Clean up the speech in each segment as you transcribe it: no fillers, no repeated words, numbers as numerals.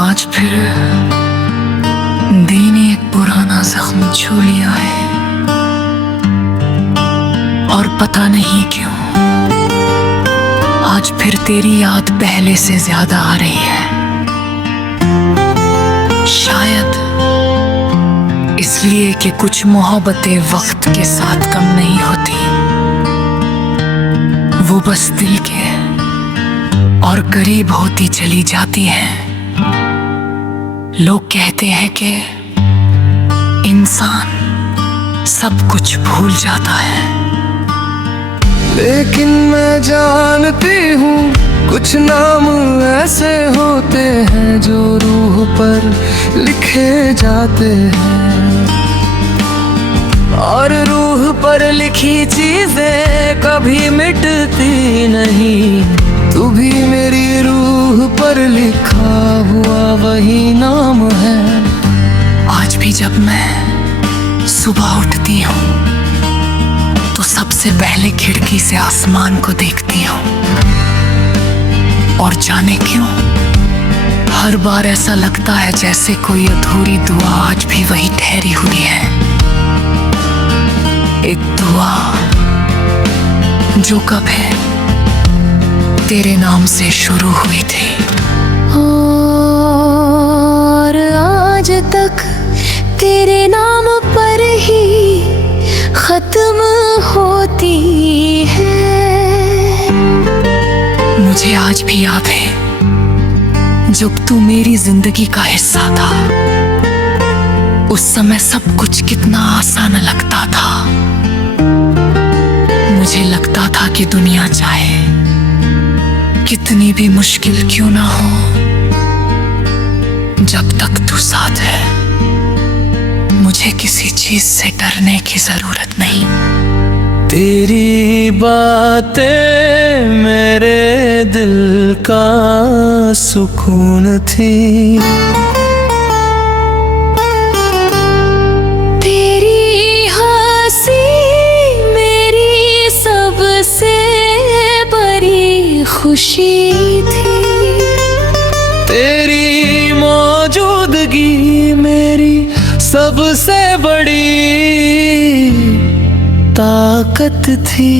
आज फिर दी ने एक पुराना जख्म छू लिया है और पता नहीं क्यों आज फिर तेरी याद पहले से ज्यादा आ रही है। शायद इसलिए कि कुछ मोहब्बतें वक्त के साथ कम नहीं होती, वो बस दिल के और करीब होती चली जाती हैं। लोग कहते हैं कि इंसान सब कुछ भूल जाता है, लेकिन मैं जानती हूँ कुछ नाम ऐसे होते हैं जो रूह पर लिखे जाते हैं, और रूह पर लिखी चीजें कभी मिटती नहीं। तू भी मेरी रूह पर लिखा हुआ वही नाम है। आज भी जब मैं सुबह उठती हूँ तो सबसे पहले खिड़की से आसमान को देखती हूँ, और जाने क्यों हर बार ऐसा लगता है जैसे कोई अधूरी दुआ आज भी वही ठहरी हुई है। एक दुआ जो कब है तेरे नाम से शुरू हुई थी, और आज तक तेरे नाम पर ही खत्म होती है। मुझे आज भी याद है जब तू मेरी जिंदगी का हिस्सा था, उस समय सब कुछ कितना आसान लगता था। मुझे लगता था कि दुनिया चाहे कितनी भी मुश्किल क्यों ना हो, जब तक तू साथ है मुझे किसी चीज से डरने की जरूरत नहीं। तेरी बातें मेरे दिल का सुकून थी, तेरी हंसी मेरी सबसे बड़ी खुशी थी, तेरी मौजूदगी मेरी सबसे बड़ी ताकत थी,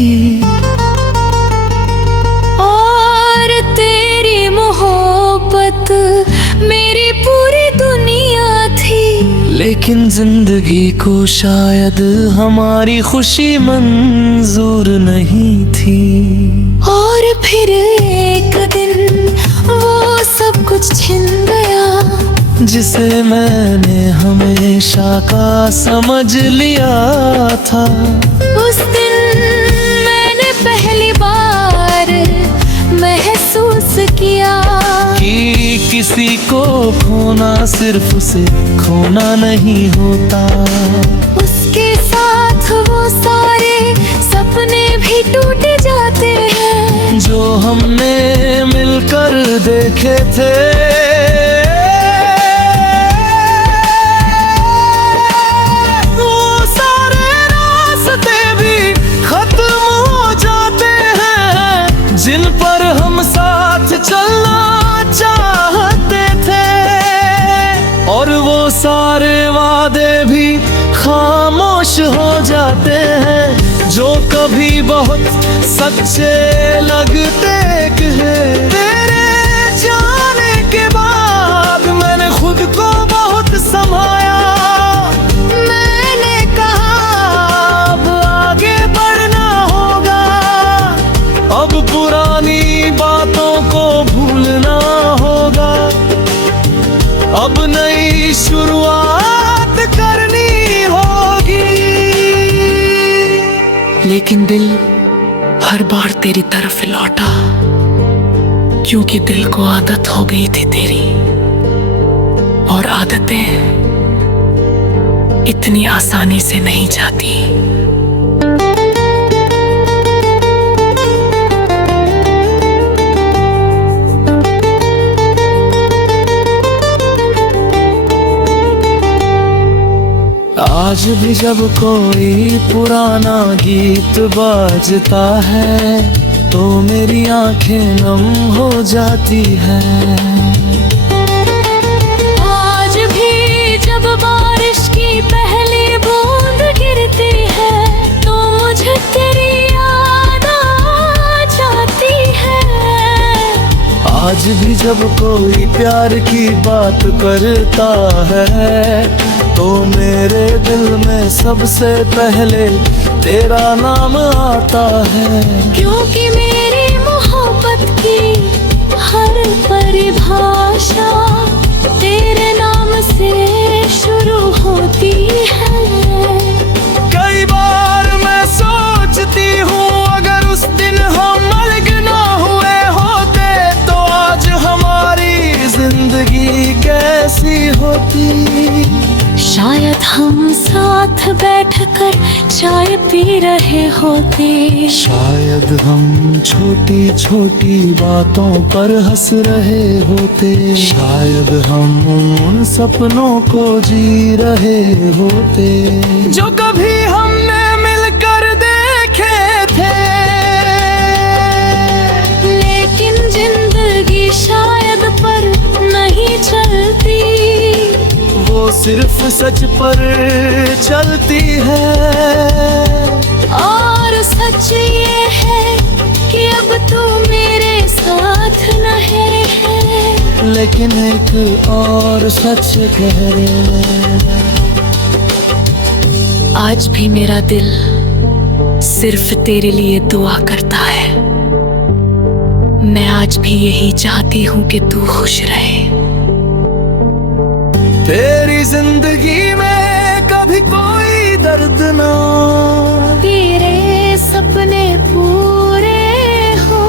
और तेरी मोहब्बत मेरी पूरी दुनिया थी। लेकिन जिंदगी को शायद हमारी खुशी मंजूर नहीं थी। और फिर एक दिन वो सब कुछ छिन गया जिसे मैंने हमेशा का समझ लिया था। उस दिन मैंने पहली बार महसूस किया कि किसी को खोना सिर्फ उसे खोना नहीं होता। उसके साथ वो सारे सपने भी टूट जाते हैं जो हमने मिलकर देखे थे। वो सारे रास्ते भी खत्म हो जाते हैं जिन पर हम साथ चलना चाहते थे, और वो सारे वादे भी खामोश हो जाते हैं जो कभी बहुत सच्चे लगते हैं। तेरे जाने के बाद मैंने खुद को बहुत संभाला, मैंने कहा अब आगे बढ़ना होगा, अब पुरानी बातों को भूलना होगा, अब नई शुरुआत करनी होगी। लेकिन दिल हर बार तेरी तरफ लौटा, क्योंकि दिल को आदत हो गई थी तेरी, और आदतें इतनी आसानी से नहीं जाती। आज भी जब कोई पुराना गीत बाजता है तो मेरी आंखें नम हो जाती है। आज भी जब कोई प्यार की बात करता है तो मेरे दिल में सबसे पहले तेरा नाम आता है। क्योंकि मेरी मोहब्बत की हर परिभाषा तेरे नाम से शुरू होती है। कई बार मैं सोचती हूँ अगर उस दिन हम अलग ना हुए होते तो आज हमारी जिंदगी कैसी होती। शायद हम साथ बैठकर चाय पी रहे होते। शायद हम छोटी छोटी बातों पर हंस रहे होते। शायद हम उन सपनों को जी रहे होते जो कभी हमने मिलकर देखे थे। लेकिन जिंदगी शायद पर नहीं चलती, वो सिर्फ सच पर चलती है। और सच ये है कि अब तू मेरे साथ नहीं है। लेकिन एक और सच कह रहे, आज भी मेरा दिल सिर्फ तेरे लिए दुआ करता है। मैं आज भी यही चाहती हूँ कि तू खुश रहे। तेरी जिंदगी में कभी कोई दर्द ना, तेरे सपने पूरे हो,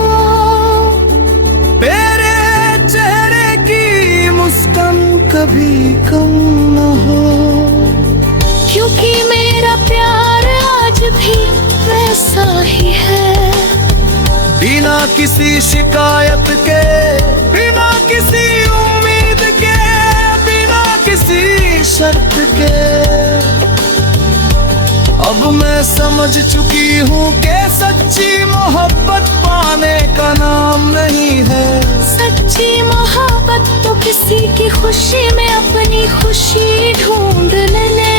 तेरे चेहरे की मुस्कान कभी कम न हो। क्योंकि मेरा प्यार आज भी वैसा ही है। बिना किसी शिकायत के, बिना किसी उम्मीद के, बिना किसी शर्त के। अब मैं समझ चुकी हूँ कि सच्ची मोहब्बत पाने का नाम नहीं है। सच्ची मोहब्बत तो किसी की खुशी में अपनी खुशी ढूंढ लेने